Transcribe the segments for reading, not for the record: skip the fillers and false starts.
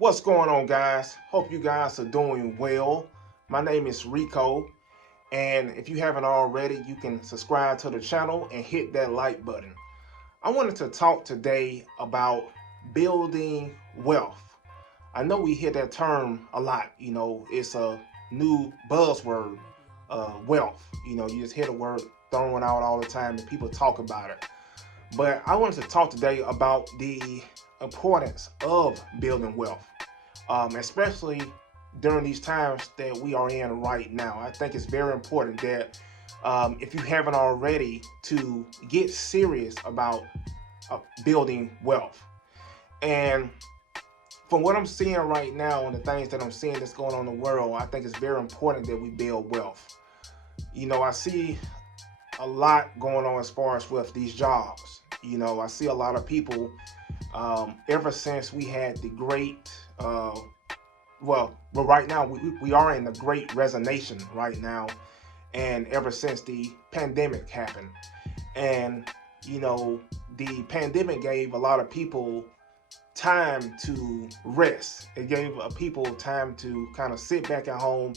What's going on, guys? Hope you guys are doing well. My name is Rico, and if you haven't already, you can subscribe to the channel and hit that like button. I wanted to talk today about building wealth. I know we hear that term a lot. It's a new buzzword, wealth. You just hear the word thrown out all the time and people talk about it. But I wanted to talk today about the importance of building wealth, especially during these times that we are in right now. I think it's very important that if you haven't already, to get serious about building wealth. And from what I'm seeing right now and the things that I'm seeing that's going on in the world, I think it's very important that we build wealth. I see a lot going on as far as with these jobs. I see a lot of people, ever since we had the great, right now we are in the great resignation right now, and ever since the pandemic happened. And, the pandemic gave a lot of people time to rest. It gave people time to kind of sit back at home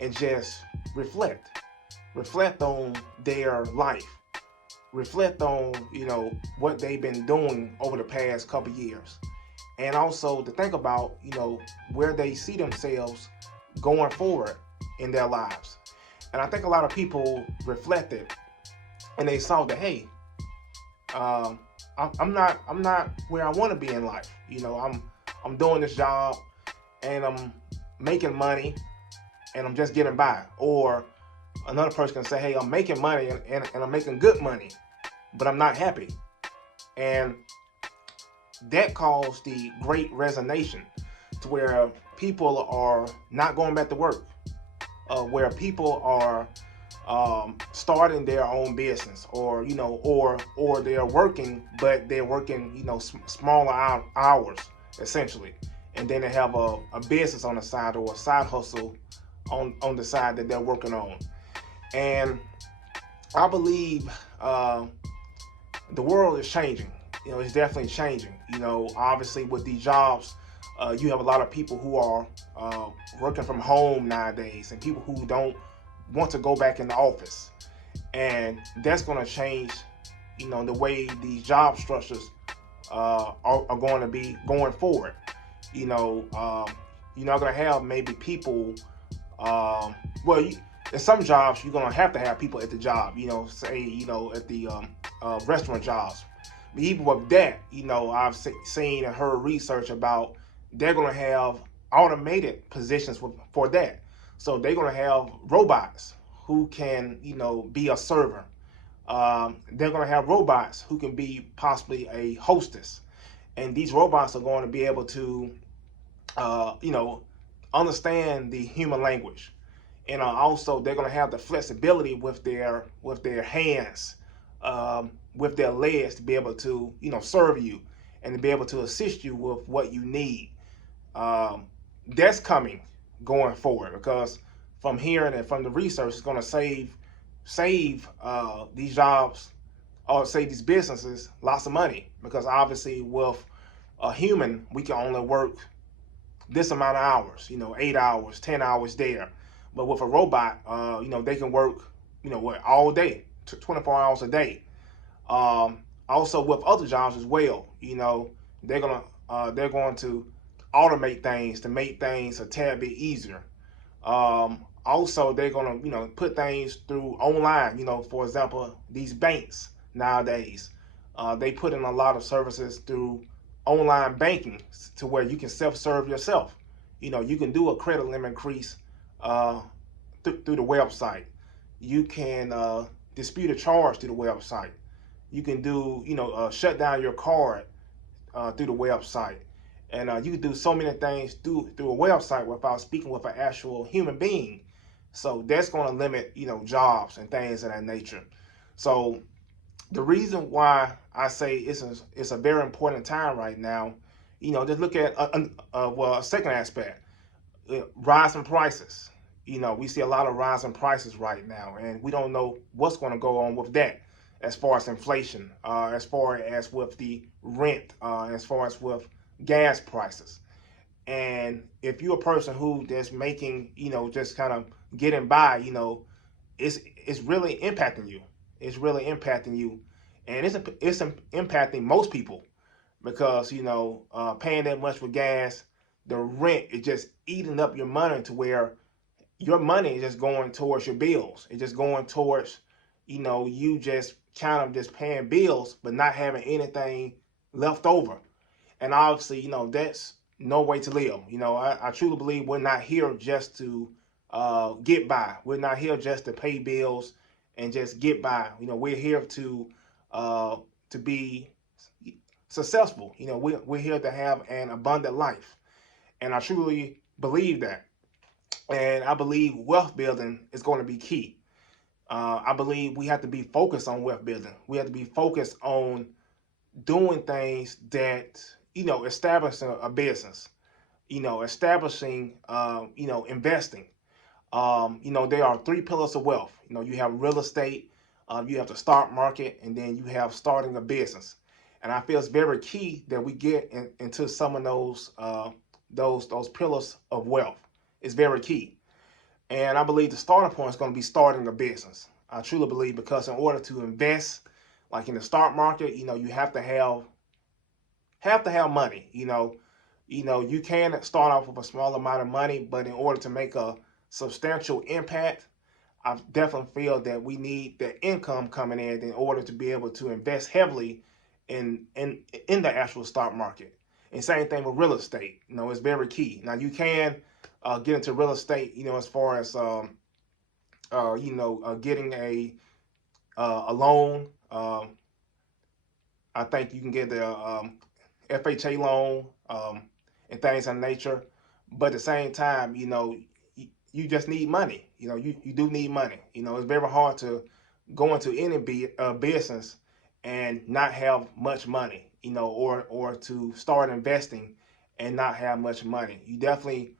and just reflect on their life, reflect on what they've been doing over the past couple years, and also to think about where they see themselves going forward in their lives. And I think a lot of people reflected and they saw that, hey, I'm not where I want to be in life. I'm doing this job and I'm making money and I'm just getting by. Or another person can say, hey, I'm making money and I'm making good money, but I'm not happy. And that caused the great resignation, to where people are not going back to work, where people are starting their own business, or they're working, but they're working smaller hours essentially, and then they have a business on the side, or a side hustle on the side that they're working on. And I believe the world is changing. It's definitely changing. Obviously with these jobs, you have a lot of people who are working from home nowadays, and people who don't want to go back in the office. And that's going to change, the way these job structures are going to be going forward. You're not going to have maybe people, in some jobs, you're going to have people at the job, say, at the restaurant jobs. But even with that, I've seen and heard research about they're going to have automated positions for that. So they're going to have robots who can, be a server. They're going to have robots who can be possibly a hostess. And these robots are going to be able to, understand the human language. And also they're going to have the flexibility with their hands, with their legs, to be able to serve you and to be able to assist you with what you need. That's coming going forward, because from hearing and from the research, it's going to save these jobs, or say these businesses, lots of money. Because obviously with a human, we can only work this amount of hours, 8 hours, 10 hours there. But with a robot, they can work, all day, 24 hours a day. Also with other jobs as well, they're going to automate things to make things a tad bit easier. Also, they're going to, put things through online. For example, these banks nowadays, they put in a lot of services through online banking, to where you can self-serve yourself. You can do a credit limit increase through the website. You can dispute a charge through the website. You can do, shut down your card through the website. And you can do so many things through a website without speaking with an actual human being. So that's going to limit, jobs and things of that nature. So the reason why I say it's a very important time right now, just look at a second aspect, rising prices. We see a lot of rising prices right now, and we don't know what's going to go on with that, as far as inflation, as far as with the rent, as far as with gas prices. And if you're a person who just making, just kind of getting by, it's really impacting you. It's really impacting you, and it's impacting most people because paying that much for gas, the rent is just eating up your money to where your money is just going towards your bills. It's just going towards, you just kind of just paying bills, but not having anything left over. And obviously, that's no way to live. I truly believe we're not here just to get by. We're not here just to pay bills and just get by. We're here to be successful. We're here to have an abundant life. And I truly believe that. And I believe wealth building is going to be key. I believe we have to be focused on wealth building. We have to be focused on doing things that, establishing a business, establishing, investing. There are three pillars of wealth. You have real estate, you have the stock market, and then you have starting a business. And I feel it's very key that we get into some of those pillars of wealth. It's very key. And I believe the starting point is going to be starting a business. I truly believe, because in order to invest, like in the stock market, you have to have money. You can start off with a small amount of money, but in order to make a substantial impact, I definitely feel that we need the income coming in order to be able to invest heavily in the actual stock market. And same thing with real estate. It's very key. Now you can get into real estate, as far as getting a loan. I think you can get the FHA loan and things of nature. But at the same time, you just need money. You do need money. It's very hard to go into any business and not have much money, or to start investing and not have much money. You definitely,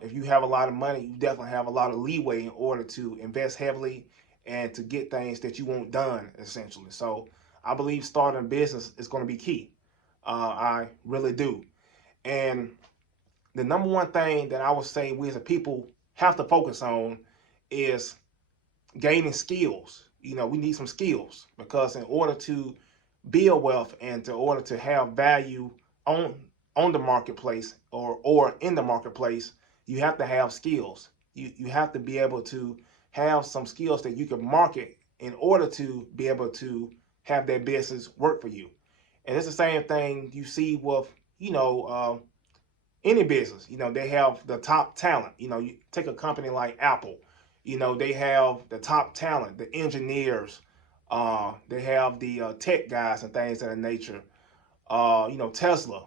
if you have a lot of money, you definitely have a lot of leeway in order to invest heavily and to get things that you want done, essentially. So I believe starting a business is going to be key. I really do. And the number one thing that I would say we as a people have to focus on is gaining skills. We need some skills, because in order to build wealth and in order to have value on the marketplace or in the marketplace, you have to have skills. You have to be able to have some skills that you can market in order to be able to have that business work for you. And it's the same thing you see with, any business. They have the top talent. You take a company like Apple, they have the top talent, the engineers, they have the tech guys and things of that nature. Tesla,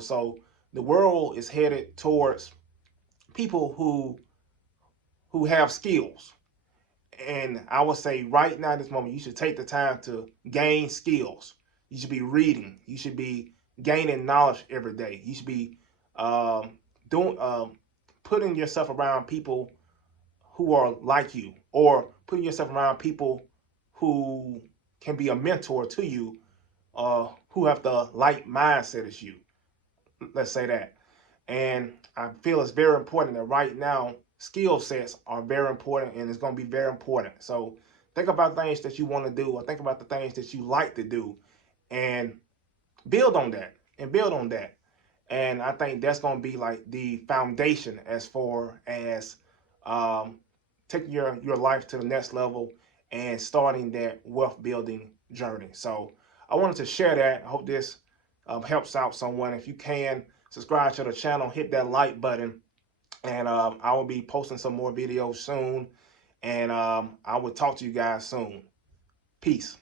so the world is headed towards people who have skills. And I would say right now, at this moment, you should take the time to gain skills. You should be reading. You should be gaining knowledge every day. You should be doing putting yourself around people who are like you, or putting yourself around people who can be a mentor to you, who have the like mindset as you. Let's say that. And I feel it's very important that right now skill sets are very important, and it's going to be very important. So think about things that you want to do, or think about the things that you like to do, and build on that, and build on that. And I think that's going to be like the foundation as far as taking your life to the next level and starting that wealth building journey. So I wanted to share that. I hope this helps out someone. If you can, subscribe to the channel, hit that like button, and I will be posting some more videos soon. And I will talk to you guys soon. Peace.